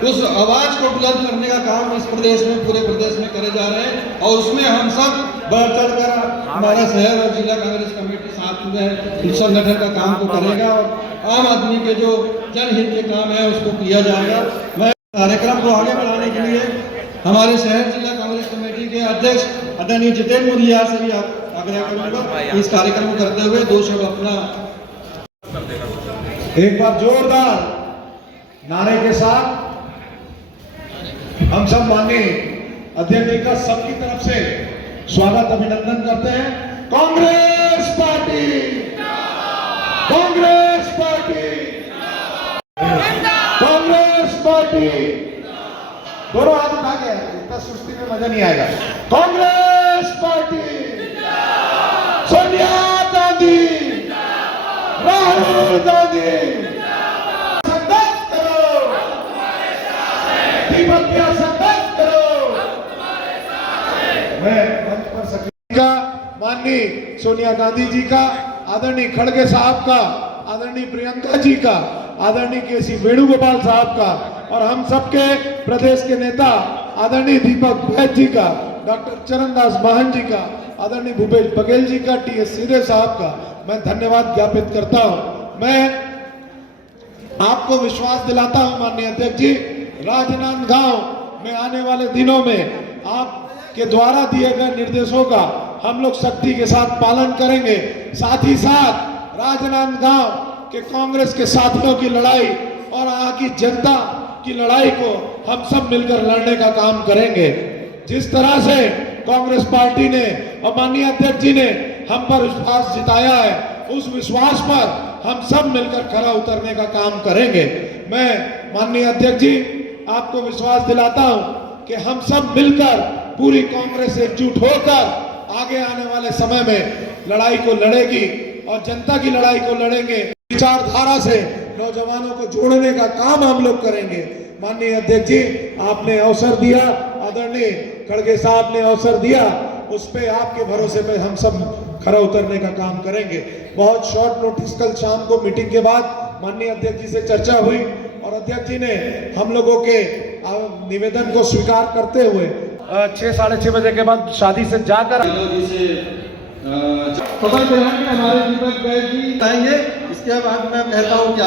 उस आवाज को बुलंद करने का काम इस प्रदेश में, पूरे प्रदेश में करे जा रहे हैं। और उसमें हम सब बढ़ चढ़ कर हमारा शहर और जिला कांग्रेस कमेटी साथ में संगठन का काम को करेगा और आम आदमी के जो जनहित के काम है उसको किया जाएगा। मैं कार्यक्रम को आगे बढ़ाने के लिए हमारे शहर जिला कांग्रेस कमेटी के अध्यक्ष आदरणीय जितेंद्र मोदिया से भी आग्रह करूंगा इस कार्यक्रम को करते हुए दो शब्द अपना एक बार जोरदार नारे के साथ हम सब माननीय अध्यक्ष जी का सबकी तरफ से स्वागत अभिनंदन करते हैं। Congress party, Congress party, Congress party, दोनों हाथ उठा के, इतना सुस्ती में मजा नहीं आएगा। कांग्रेस पार्टी, सोनिया गांधी, राहुल गांधी, संघर्ष करो, दीपक भैया संघर्ष करो। मैं मंच पर सक्रिय का माननीय सोनिया गांधी जी का, आदरणीय खड़गे साहब का, आदरणीय प्रियंका जी का, आदरणीय केसी वेणुगोपाल साहब का और हम सबके प्रदेश के नेता आदरणीय दीपक बैद जी का, डॉक्टर चरणदास महंत जी का, आदरणीय भूपेश बघेल जी का, टीएस सिंहदेव साहब का मैं धन्यवाद ज्ञापित करता हूं। मैं आपको विश्वास दिलाता हूं माननीय अध्यक्ष जी, राजनांदगांव में आने वाले दिनों में आपके द्वारा दिए गए निर्देशों का हम लोग सख्ती के साथ पालन करेंगे। साथ ही साथ राजनांदगांव के कांग्रेस के साथियों की लड़ाई और यहाँ की जनता की लड़ाई को हम सब मिलकर लड़ने का काम करेंगे। जिस तरह से कांग्रेस पार्टी ने और माननीय अध्यक्ष जी ने हम पर विश्वास जिताया है, उस विश्वास पर हम सब मिलकर खरा उतरने का काम करेंगे। मैं माननीय अध्यक्ष जी आपको विश्वास दिलाता हूं कि हम सब मिलकर पूरी कांग्रेस एकजुट होकर आगे आने वाले समय में लड़ाई को लड़ेगी और जनता की लड़ाई को लड़ेंगे। विचारधारा से नौजवानों को जोड़ने का काम हम लोग करेंगे। माननीय अध्यक्ष जी आपने अवसर दिया, आदरणीय खड़गे साहब ने अवसर दिया, उस पे आपके भरोसे पे हम सब खरा उतरने का काम करेंगे। बहुत शॉर्ट नोटिस कल शाम को मीटिंग के बाद माननीय अध्यक्ष जी से चर्चा हुई और अध्यक्ष जी ने हम लोगों के निवेदन को स्वीकार करते हुए 6 साढ़े 6 बजे के बाद शादी से जाकर हमारे दीपक बैद जी आएंगे। इसके बाद मैं कहता हूँ कि